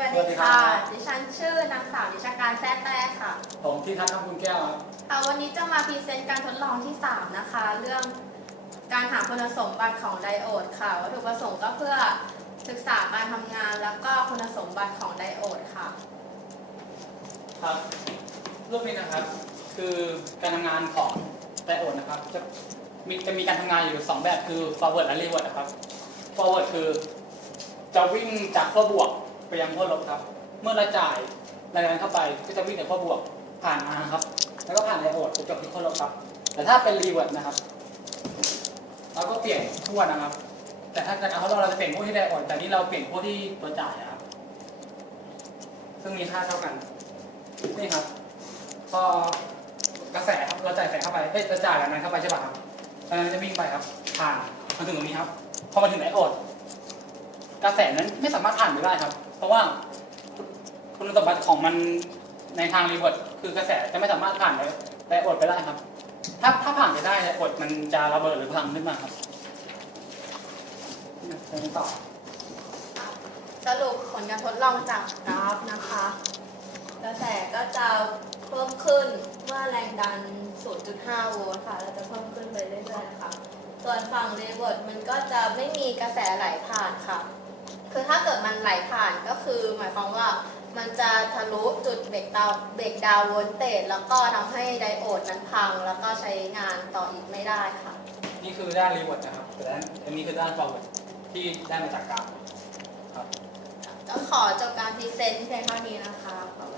วัสดีค่ะ ดิฉันชื่อนางสาวนิชาการแท้แต้ค่ะ ผมที่ทัศน์คำคุณแก้วครับค่ะวันนี้จะมาพรีเซนต์การทดลองที่ 3 นะคะ เรื่องการหาคุณสมบัติของไดโอดค่ะ วัตถุประสงค์ก็เพื่อศึกษาการทำงานแล้วก็คุณสมบัติของไดโอดค่ะ ครับรูปนี้นะครับ คือการทำงานของไดโอดนะครับจะมีจะมีการทำงานอยู่สองแบบคือ forward และ reverse นะครับ forward คือจะวิ่งจากขั้วบวก ไปยังขั้วลบครับ เมื่อเราจ่ายแรงๆเข้าไปก็จะวิ่งจากขั้วบวกผ่านมาครับ แล้วก็ผ่านไดโอดจบที่ขั้วลบครับ แต่ถ้าเป็น reverse นะครับ เราก็เปลี่ยนขั้วนะครับ แต่ถ้าจากการทดลองเราจะเปลี่ยนขั้วที่ไดโอดแต่นี่เราเปลี่ยนขั้วที่ตัวจ่ายนะครับ ซึ่งมีค่าเท่ากัน นี่ครับ พอกระแสครับเราจ่ายแสงเข้าไปเอ้ยเราจ่ายแบบนั้นเข้าไปใช่ป่ะครับแล้วมันจะวิ่งไปครับ ผ่านมาถึงตรงนี้ครับ พอมาถึงไอโอดกระแสนั้นไม่สามารถผ่านไปได้ครับ เพราะว่าคุณสมบัติของมันในทางรีเวิร์สคือกระแสจะไม่สามารถผ่านไดโอดไปได้ครับ ถ้าถ้าผ่านไปได้โอดมันจะระเบิดหรือพังขึ้นมาครับเชิญต่อสรุปผลการทดลองจากกราฟนะคะ กระแสก็จะเพิ่มขึ้นเมื่อแรงดัน 0.5 โวลต์ค่ะแล้วจะเพิ่มขึ้นไปเรื่อยๆนะคะส่วนฝั่งเรเวิร์ดมันก็จะไม่มีกระแสไหลผ่านค่ะ คือถ้าเกิดมันไหลผ่านก็คือ หมายความว่ามันจะทะลุจุดเบรกดาวน์เบรกดาวน์โวลเตจแล้วก็ทำให้ไดโอดนั้นพัง แล้วก็ใช้งานต่ออีกไม่ได้ค่ะ นี่คือด้านรีเวิร์สนะครับแต่ด้านอันนี้คือด้าน forward ที่ได้มาจากกราฟครับ ก็ขอจบการพรีเซนต์เพียงเท่านี้นะคะขอบคุณ